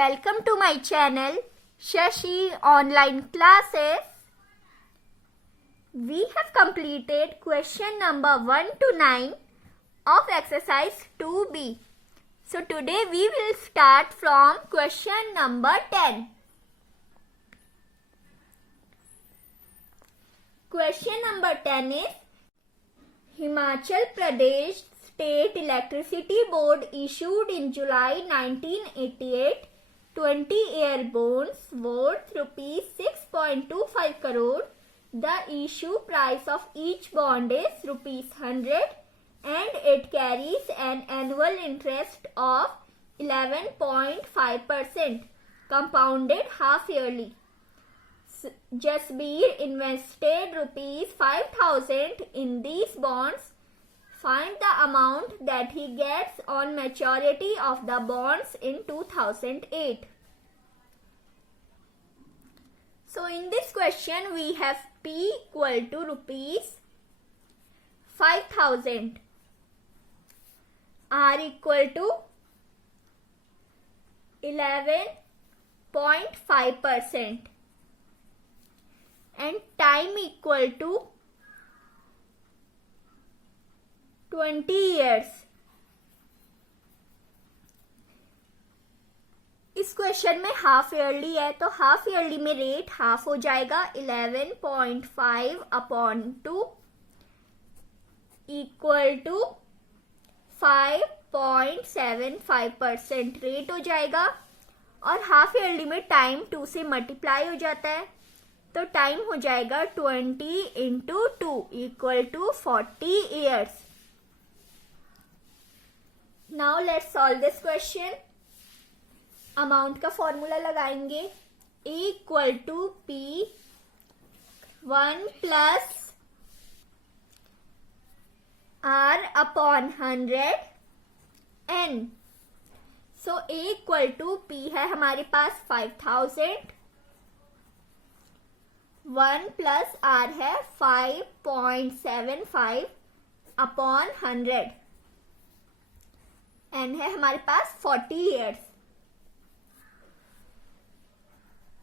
Welcome to my channel Shashi Online Classes. We have completed question number 1 to 9 of exercise 2B. So today we will start from question number 10. Question number 10 is Himachal Pradesh State Electricity Board issued in July 1988 20 year bonds worth rupees 6.25 crore. The issue price of each bond is rupees 100 and it carries an annual interest of 11.5% compounded half yearly. Jasbir invested rupees 5,000 in these bonds. Find the amount that he gets on maturity of the bonds in 2008. So in this question we have P equal to rupees 5,000, R equal to 11.5% and time equal to 20 years. इस question में half yearly है तो half yearly में rate half हो जाएगा 11.5/2 equal to 5.75% rate हो जाएगा और हाफ ईयरली में टाइम 2 से मल्टीप्लाई हो जाता है तो टाइम हो जाएगा 20 × 2 equal to 40 years. Now let's solve this question. Amount का फॉर्मूला लगाएंगे A equal to P 1 plus R/100 N. So A equal to P है हमारे पास 5,000, 1 प्लस R है 5.75/100. N है हमारे पास 40 years.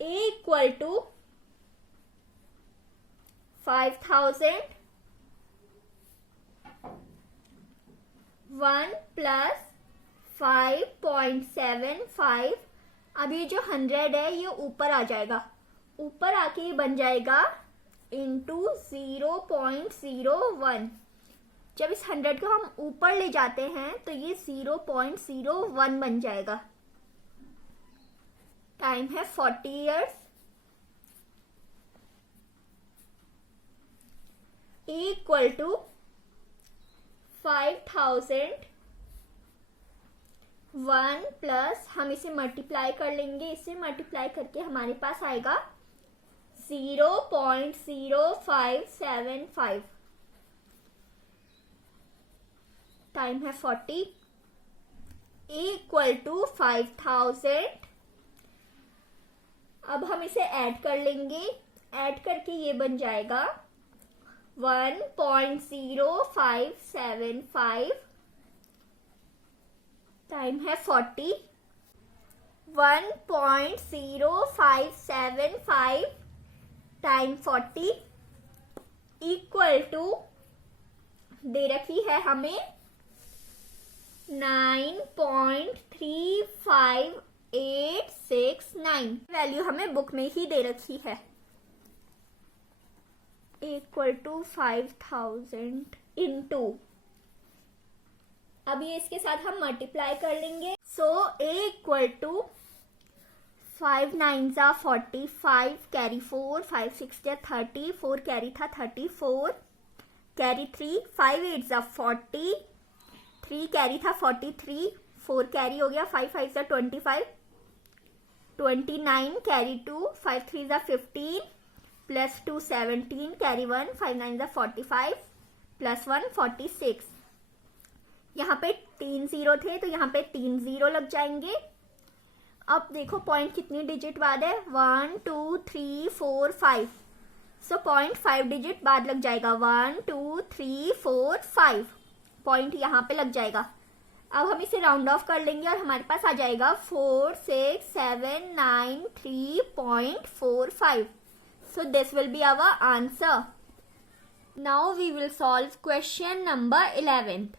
A equal to 5,000, 1 plus 5.75. अब ये जो 100 है ये ऊपर आ जाएगा, ऊपर आके ये बन जाएगा इंटू 0.01. जब इस 100 को हम ऊपर ले जाते हैं तो ये 0.01 बन जाएगा. टाइम है 40 years. A equal to 5,000, 1 plus हम इसे मल्टीप्लाई कर लेंगे, इसे मल्टीप्लाई करके हमारे पास आएगा 0.0575. टाइम है 40. A equal to 5,000. अब हम इसे ऐड कर लेंगे, ऐड करके ये बन जाएगा 1.0575. टाइम है 40. 1.0575 टाइम 40 इक्वल टू दे रखी है हमें 9.35869. वैल्यू हमें बुक में ही दे रखी है. इक्वल टू 5,000 इंटू, अब ये इसके साथ हम मल्टीप्लाई कर लेंगे. So A equal to 5 9s are 45, carry 4, 5 6s are 30, 4 carry था 34, कैरी 3, 5 8s are 40, 3 कैरी था 43, 4 कैरी हो गया, 5 5s are 25, 29 carry 2, 5 3s are 15, plus 2 17, carry 1, 5 9s are 45, plus 1 46. यहाँ पे 3 0 थे तो यहाँ पे 3 0 लग जाएंगे. अब देखो पॉइंट कितनी डिजिट बाद है, 1 2 3 4 5. सो 0.5 डिजिट बाद लग जाएगा, 1 2 3 4 5. पॉइंट यहाँ पे लग जाएगा. अब हम इसे राउंड ऑफ कर लेंगे और हमारे पास आ जाएगा 46,793.45. So this will be our answer. Now we will solve question number 11.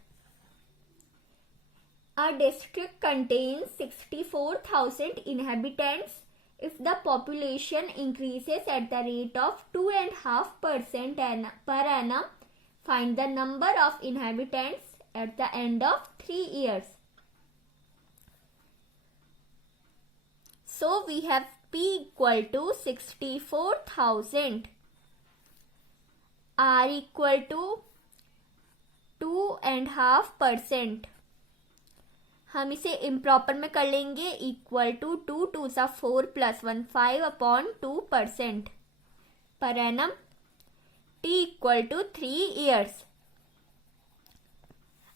A district contains 64,000 inhabitants. If the population increases at the rate of 2.5% per annum, find the number of inhabitants at the end of 3 years. So we have P equal to 64,000, R equal to 2.5%. हम इसे improper में कर लेंगे. Equal to 2 2 सा 4 plus 1 5/2% पर annum. T equal to 3 years.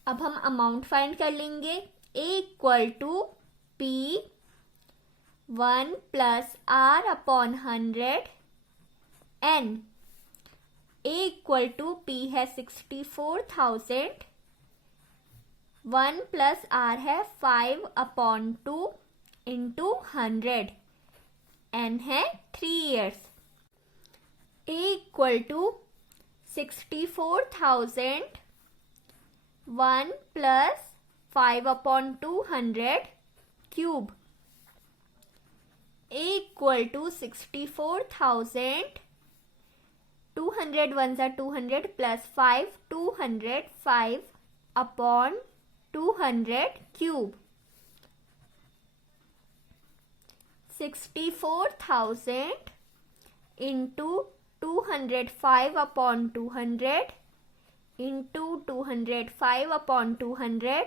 अब हम amount find कर लेंगे. A equal to P 1 plus R/100 N. A equal to P है 64,000, 1 प्लस R है 5/2 इंटू 100. N है 3 years. A equal to 64,000, 1 plus 5/200 cube. A equal to 64,000, 200 1 200 plus 5 200 5/200 cube. 64,000 into 200 5/200 into 200 5/200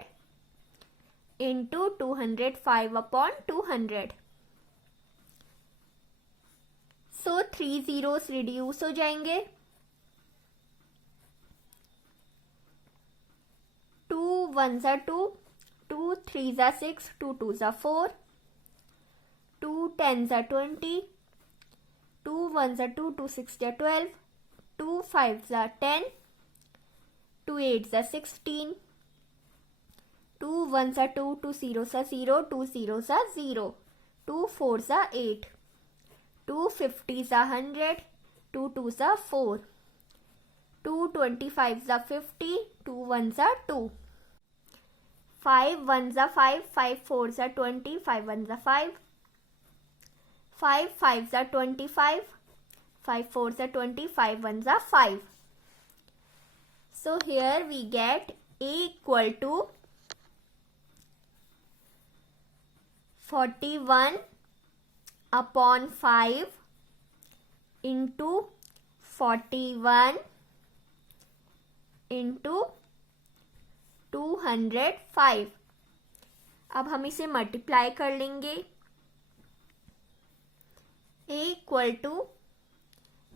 into 200 5/200. So 3 zeros reduce हो जाएंगे. 2 1 2, 2 3 6, 2 2 4, 2 10 20, 2 1 2, 2 6 12, 2 5 10, 2 8 16, 2 1 2, 2 0 0, 2 0 0, 2 4 8, 2 50 100, 2 2 4, 2 25 50, 2 1 2, 5 1 5, 5 4 20, 5 1 5, 5 5 25, 5 4 20, 5 1 5. So here we get A equal to 41/5 into 41 into 205. अब हम इसे multiply कर लेंगे. A equal to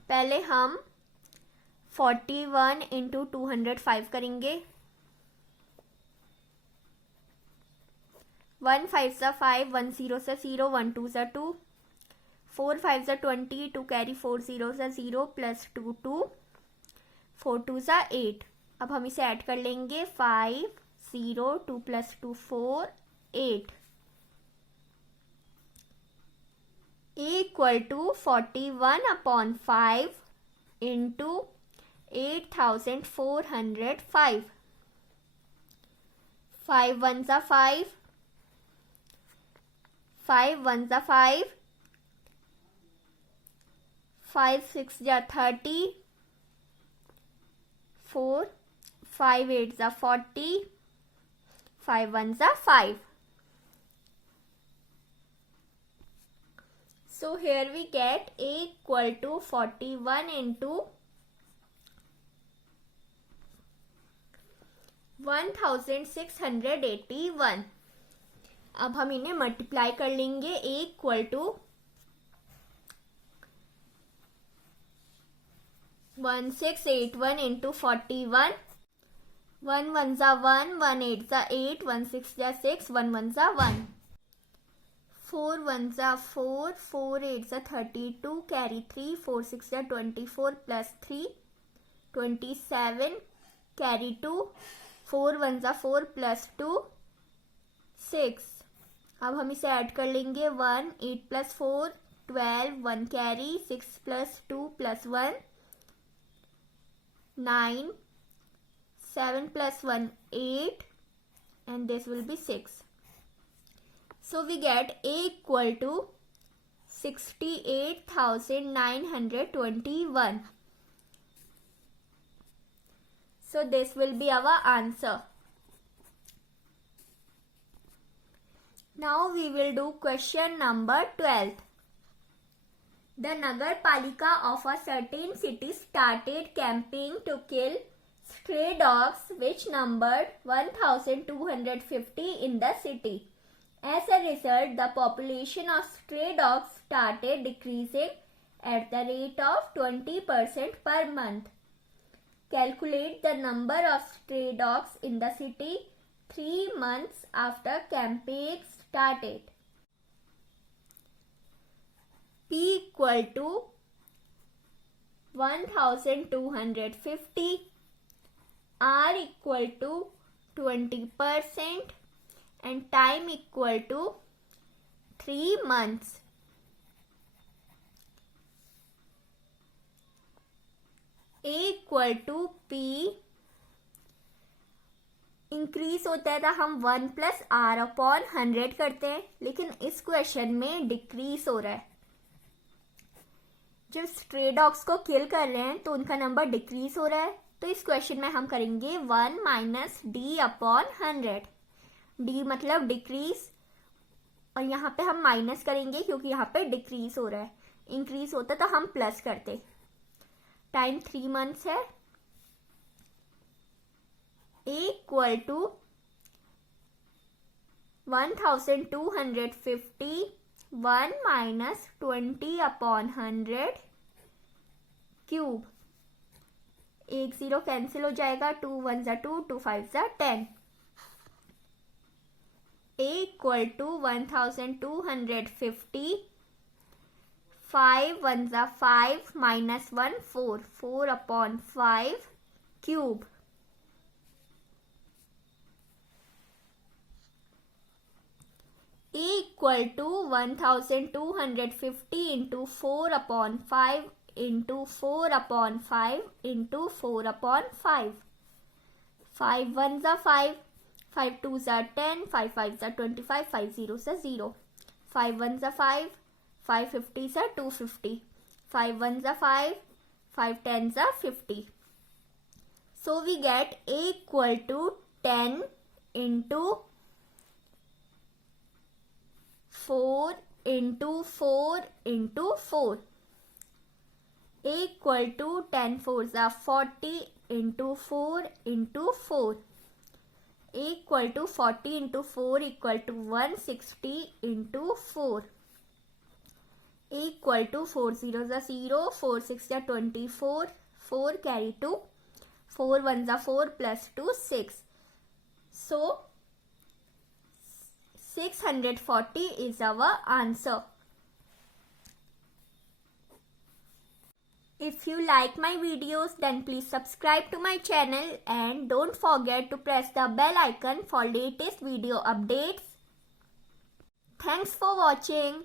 पहले हम 41 इंटू 205 करेंगे. 1 5 5, 1 0 0, 1 2 2, 4 5 20, 2 कैरी 4 0 0 प्लस 2 2, 4 2 8. अब हम इसे ऐड कर लेंगे. 5 0 2 plus 2 4 8. A equal to 41/5 into 8,405. 5 1 5, 5 1 5, 5 6 30, 4 5 8 40, 5 1 5. So here we get A equal to 41 into 1681. अब हम इन्हें मल्टीप्लाई कर लेंगे. A equal to 1681 into 41. 1 1 1, 1 8 8, 1 6 6, 1 1 1. 4 1 4, 4 8 32, carry 3, 4 6 24 plus 3, 27, carry 2, 4 1 4 plus 2, 6। अब हम इसे ऐड कर लेंगे 1, 8 + 4 12, 1 carry, 6 + 2 + 1 9, 7 + 1 8, and this will be 6. So we get A equal to 68,921. So this will be our answer. Now we will do question number 12. The Nagar Palika of a certain city started campaign to kill stray dogs which numbered 1,250 in the city. As a result, the population of stray dogs started decreasing at the rate of 20% per month. Calculate the number of stray dogs in the city 3 months after campaign started. P equal to 1,250, R equal to 20%, and time equal to 3 months. A equal to P increase होता है तो हम 1 + R/100 करते हैं, लेकिन इस question में decrease हो रहा है. जब स्ट्रे डॉग्स को किल कर रहे हैं तो उनका नंबर डिक्रीज हो रहा है, तो इस क्वेश्चन में हम करेंगे 1 - D/100. D मतलब डिक्रीज, और यहाँ पे हम माइनस करेंगे क्योंकि यहाँ पे डिक्रीज हो रहा है. इंक्रीज होता तो हम प्लस करते. टाइम 3 मंथ्स है. A equal to 1,250 1 - 20/100 cube. 1 0 cancel हो जाएगा. 2 1 = 2, 2 5 = 10. A equal to 1,250 5 1 = 5 - 1 4, 4/5 cube. A equal to 1,250 × 4/5 × 4/5 × 4/5. 5 1 = 5, 5 2 = 10, 5 5 = 25, 5 0 = 0. 5 1 = 5, 5 50 = 250, 5 1 = 5, 5 10 = 50. So we get A equal to 10 × 4 × 4 × 4. A equal to 10 4s are 40 × 4 × 4. A equal to 40 × 4 equal to 160 × 4. A equal to 4 0s are 0, 4 6 are 24, 4 carry 2, 4 1s are 4 plus 2 6. So 640 is our answer. If you like my videos, then please subscribe to my channel and don't forget to press the bell icon for latest video updates. Thanks for watching.